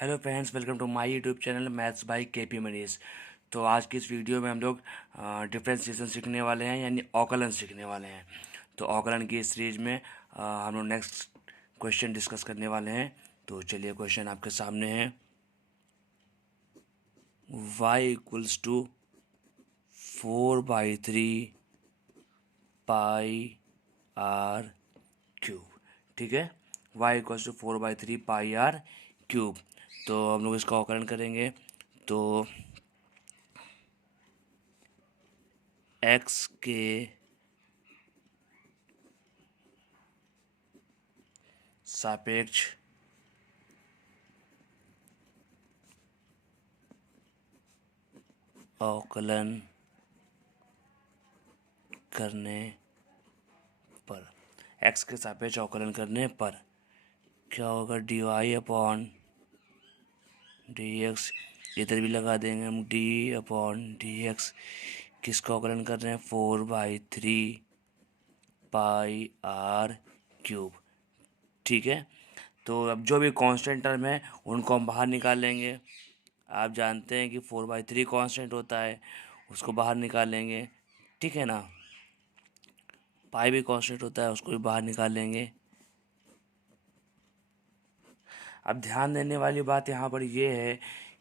Hello friends, welcome to my YouTube channel maths by KP Manish. तो आज की इस वीडियो में हम लोग डिफरेंशिएशन सीखने वाले हैं, यानी अवकलन सीखने वाले हैं। तो अवकलन की इस सीरीज में हम लोग नेक्स्ट क्वेश्चन डिस्कस करने वाले हैं। तो चलिए, क्वेश्चन आपके सामने है। y equals to 4/3 pi R cube. ठीक है, y equals to 4/3 pi R cube. तो हम लोग इसका अवकलन करेंगे। तो x के सापेक्ष अवकलन करने पर, x के सापेक्ष अवकलन करने पर क्या होगा, dy अपॉन डी एक्स। इधर भी लगा देंगे हम, d अपॉन डी एक्स। किसका अवकलन कर रहे हैं, 4/3 पाई आर क्यूब। ठीक है, तो अब जो भी कांस्टेंट टर्म है उनको हम बाहर निकाल लेंगे। आप जानते हैं कि 4/3 कांस्टेंट होता है, उसको बाहर निकाल लेंगे। ठीक है ना, पाई भी कांस्टेंट होता है, उसको भी बाहर निकाल लेंगे। अब ध्यान देने वाली बात यहाँ पर यह है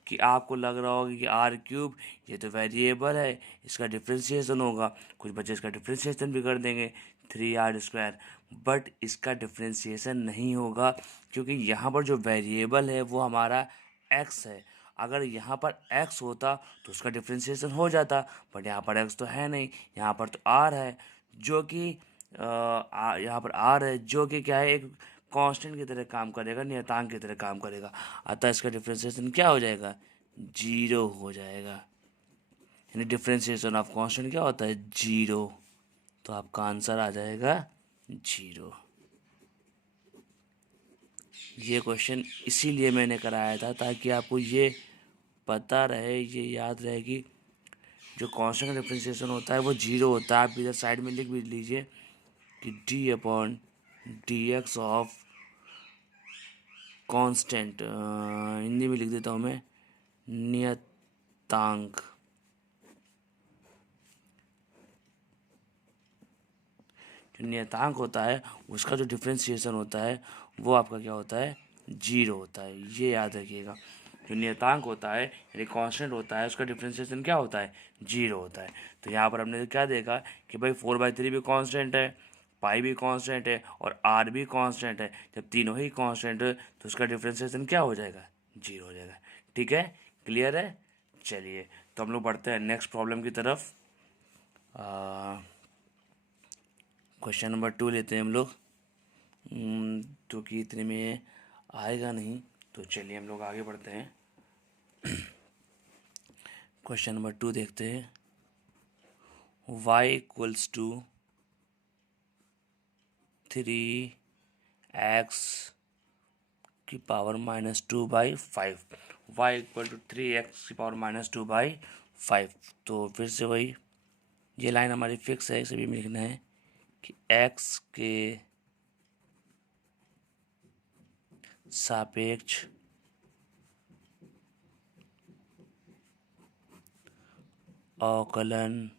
कि आपको लग रहा होगा कि आर क्यूब ये तो वेरिएबल है, इसका डिफ्रेंशिएशन होगा। कुछ बच्चे इसका डिफ्रेंशिएशन भी कर देंगे 3r², बट इसका डिफ्रेंशिएशन नहीं होगा, क्योंकि यहाँ पर जो वेरिएबल है वो हमारा x है। अगर यहाँ पर x होता तो उसका डिफ्रेंशिएशन हो जाता, बट यहाँ पर x तो है नहीं, यहाँ पर तो r है, जो कि यहाँ पर r है, जो कि क्या है, एक कांस्टेंट की तरह काम करेगा, नियतांक की तरह काम करेगा। अतः इसका डिफ्रेंशिएशन क्या हो जाएगा, 0 हो जाएगा। यानी डिफ्रेंशिएशन ऑफ कांस्टेंट क्या होता है, 0। तो आपका आंसर आ जाएगा 0। ये क्वेश्चन इसीलिए मैंने कराया था, ताकि आपको ये पता रहे, ये याद रहे कि जो कांस्टेंट का डिफ्रेंशिएशन होता है वो 0 होता है। आप इधर साइड में लिख भी लीजिए कि d upon D x of constant, Hindi में लिख देता हूँ मैं, नियतांक। जो नियतांक होता है उसका जो डिफ्रेंशिएशन होता है वो आपका क्या होता है, 0 होता है। ये याद रखिएगा, जो नियतांक होता है यानी कांस्टेंट होता है, उसका डिफ्रेंशिएशन क्या होता है, 0 होता है। तो यहाँ पर हमने क्या देखा कि भाई 4/3 भी कांस्टेंट है, पाई भी कांस्टेंट है और आर भी कांस्टेंट है। जब तीनों ही कांस्टेंट है तो उसका डिफ्रेंशिएशन क्या हो जाएगा, 0 हो जाएगा। ठीक है, क्लियर है। चलिए, तो हम लोग बढ़ते हैं नेक्स्ट प्रॉब्लम की तरफ। क्वेश्चन नंबर 2 लेते हैं हम लोग, जो कि इतने में आएगा नहीं। तो चलिए हम लोग आगे बढ़ते हैं। क्वेश्चन नंबर 2 देखते हैं। y इक्वल्स टू 3x की power -2/5। y equal to 3x की पावर -2/5। तो फिर से वही, ये लाइन हमारी फिक्स है, इसे भी लिखना है कि x के सापेक्ष अवकलन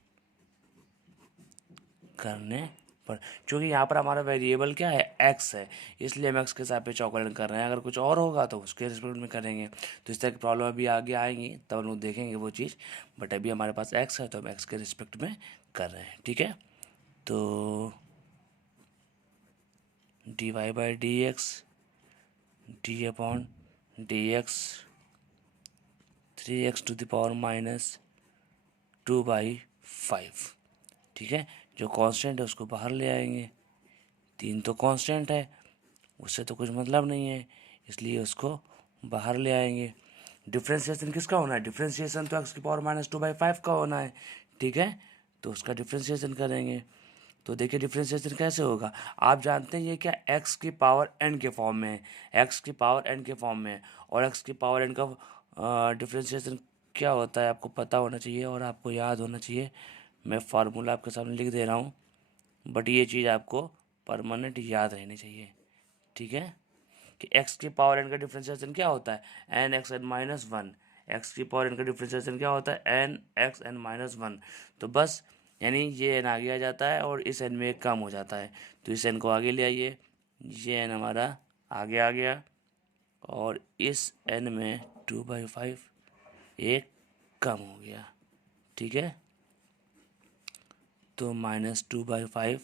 करने पर, क्योंकि यहाँ पर हमारा वेरिएबल क्या है, x है, इसलिए हम x के सापेक्ष अवकलन कर रहे हैं। अगर कुछ और होगा तो उसके रिस्पेक्ट में करेंगे। तो इस तरह की प्रॉब्लम अभी आगे आएंगी, तब हम लोग देखेंगे वो चीज़। बट अभी हमारे पास x है तो हम x के रिस्पेक्ट में कर रहे हैं। ठीक है, तो dy/dx, d upon D x, 3x⁻² 2/5। ठीक है, जो कांस्टेंट है उसको बाहर ले आएंगे। 3 तो कांस्टेंट है, उससे तो कुछ मतलब नहीं है, इसलिए उसको बाहर ले आएंगे। डिफ्रेंशिएशन किसका होना है, डिफ्रेंशिएशन तो x⁻² का होना है। ठीक है, तो उसका डिफ्रेंशिएशन करेंगे। तो देखिए डिफ्रेंशिएशन कैसे होगा, आप जानते हैं ये क्या, x की पावर n के फॉर्म में है, x की पावर n के फॉर्म में है। और x की पावर n का डिफ्रेंशिएशन क्या होता है आपको पता होना चाहिए और आपको याद होना चाहिए। मैं फार्मूला आपके सामने लिख दे रहा हूँ, बट ये चीज़ आपको परमानेंट याद रहनी चाहिए। ठीक है, कि एक्स की पावर एन का डिफ्रेंशिएशन क्या होता है, N X N minus one. X की पावर एन का डिफ्रेंशिएशन क्या होता है, N X N minus one. तो बस यानी ये एन आगे आ जाता है और इस एन में एक कम हो जाता है, तो इस एन को आगे ले आइए, ये एन हमारा आगे आ गया और इस एन में 2/5 एक कम हो गया। ठीक है, तो -2/5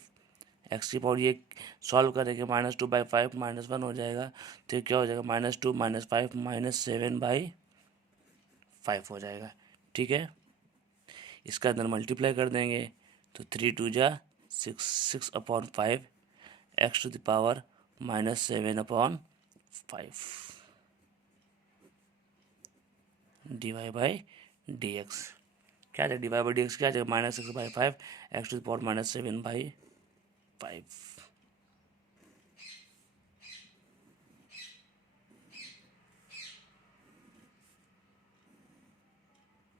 एक्स की पावर ये सॉल्व करेंगे, -2/5 -1 हो जाएगा, तो ये क्या हो जाएगा, -2 -5 -7/5 हो जाएगा। ठीक है, इसका अंदर मल्टीप्लाई कर देंगे तो 3×2 = 6/5 x⁻⁻7/5 dy/dx। क्या है dy/dx, क्या जाएगा, -6/5 x⁻⁻7/5।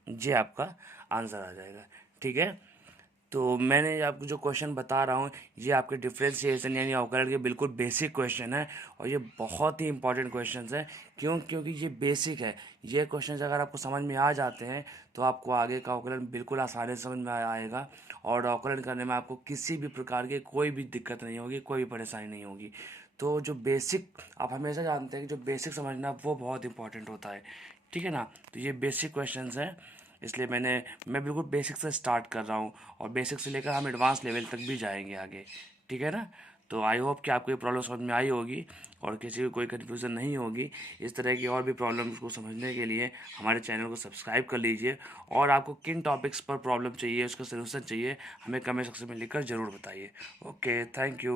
ये आपका आंसर आ जाएगा। ठीक है, तो मैंने आपको जो क्वेश्चन बता रहा हूँ ये आपके डिफ्रेंशिएशन यानी अवकलन के बिल्कुल बेसिक क्वेश्चन है और ये बहुत ही इंपॉर्टेंट क्वेश्चन है। क्यों? क्योंकि ये बेसिक है। ये क्वेश्चन अगर आपको समझ में आ जाते हैं तो आपको आगे का अवकलन बिल्कुल आसानी से समझ में आएगा और अवकलन करने में आपको किसी भी प्रकार की कोई भी दिक्कत नहीं होगी, कोई भी परेशानी नहीं होगी। तो जो बेसिक आप हमेशा जानते हैं कि जो बेसिक समझना वो बहुत इंपॉर्टेंट होता है। ठीक है ना, तो ये बेसिक क्वेश्चंस हैं, इसलिए मैं बिल्कुल बेसिक से स्टार्ट कर रहा हूँ और बेसिक से लेकर हम एडवांस लेवल तक भी जाएंगे आगे। ठीक है ना, तो आई होप कि आपको ये प्रॉब्लम समझ में आई होगी और किसी को कोई कन्फ्यूज़न नहीं होगी। इस तरह की और भी प्रॉब्लम्स को समझने के लिए हमारे चैनल को सब्सक्राइब कर लीजिए और आपको किन टॉपिक्स पर प्रॉब्लम चाहिए, उसका सलूशन चाहिए, हमें कमेंट सेक्शन में लिखकर ज़रूर बताइए। Okay, thank you.